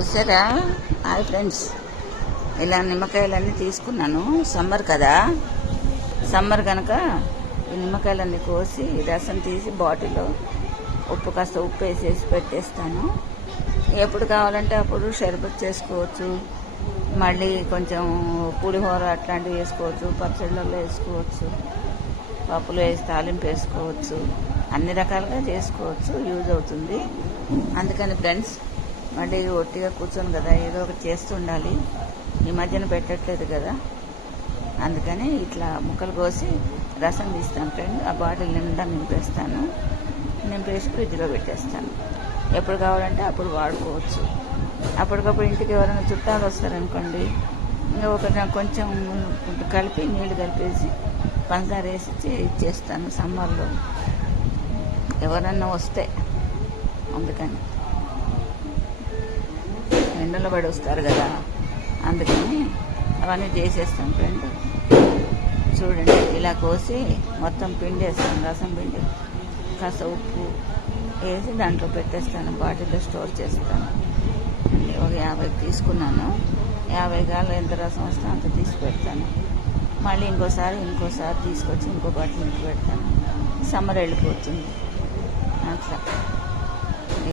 చూసారా? Hi friends, ఇలా నిమ్మకాయలన్నీ తీసుకున్నాను. సమ్మర్ కదా, సమ్మర్ కనుక ఈ నిమ్మకాయలన్నీ కోసి రసం తీసి బాటిల్లో కాస్త ఉప్పు వేసేసి పెట్టేస్తాను. ఎప్పుడు కావాలంటే అప్పుడు షర్బత్ చేసుకోవచ్చు, మళ్ళీ కొంచెం పులిహోర అట్లాంటివి వేసుకోవచ్చు, పచ్చళ్ళల్లో వేసుకోవచ్చు, పప్పులో వేసి తాలింపు వేసుకోవచ్చు, అన్ని రకాలుగా చేసుకోవచ్చు, యూజ్ అవుతుంది. అందుకని ఫ్రెండ్స్, మళ్ళీ ఒట్టిగా కూర్చొని కదా, ఏదో ఒకటి చేస్తుండాలి. ఈ మధ్యన పెట్టట్లేదు కదా, అందుకని ఇట్లా ముక్కలు కోసి రసం తీస్తాను ఫ్రెండ్. ఆ బాటిల్ నిండా నింపేసి ఫ్రిడ్జ్లో పెట్టేస్తాను. ఎప్పుడు కావాలంటే అప్పుడు వాడుకోవచ్చు. అప్పటికప్పుడు ఇంటికి ఎవరైనా చుట్టాలు వస్తారనుకోండి, ఇంకా కొంచెం కలిపి నీళ్ళు కలిపేసి పంచదార వేసి ఇచ్చేస్తాను సమ్మర్లో ఎవరన్నా వస్తే. అందుకని ఎండలో పడి వస్తారు కదా, అందుకని అవన్నీ చేసేస్తాను ఫ్రెండ్. చూడండి, ఇలా కోసి మొత్తం పిండి వేస్తాను, రసం పిండి కాస్త ఉప్పు వేసి దాంట్లో పెట్టేస్తాను, బాటిల్లో స్టోర్ చేస్తాను. ఒక 50 తీసుకున్నాను. 50 గాలు ఎంత రసం వస్తే అంత తీసి పెడతాను. మళ్ళీ ఇంకోసారి తీసుకొచ్చి ఇంకో బాటిల్ ఇంటి పెడతాను. సమ్మర్ వెళ్ళిపోతుంది అట్లా.